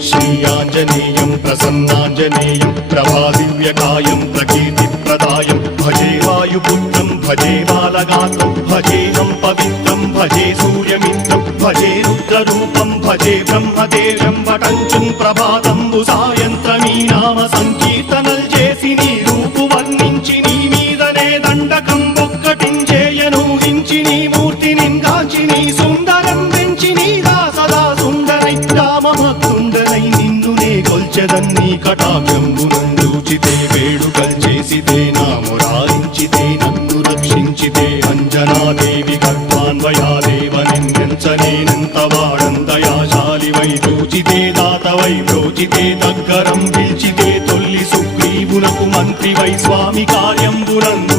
श्रीयाञ्जनेयं प्रसन्नाञ्जनेयं प्रभादिव्यकायं प्रकीर्तिप्रदायं भजे वायुपुत्रं भजे बालगात्रं भजेऽहं पवित्रं भजे सूर्यमित्रं भजे रुद्ररूपं भजे ब्रह्मदेवं वटञ्चं प्रभाతంబు సాయంత్రమీ నామ సంకీర్తనల్ చేసి నీ రూపు వర్ణించి నీ మీదనే దండకం ఒక్కటించేయను హించి నీ మూర్తిని గాంచి నీ సుందరం పెంచి నీ సదా సుందరై రామభక్తుండనై నిన్నునే కొల్చెదన్ని కటాక్షంబునందూచితే వేడుకల్ చేసితే నా మురారించితే నన్ను రక్షించితే అంజనాదేవి గర్భాన్వయాదేవనెంచనేనంత వాడంతయాశాలివై చూచితే దాతవై బ్రోచితే దగ్గరం పిలిచితే తొల్లి సుగ్రీవునకు మంత్రివై స్వామి కార్యంబునందు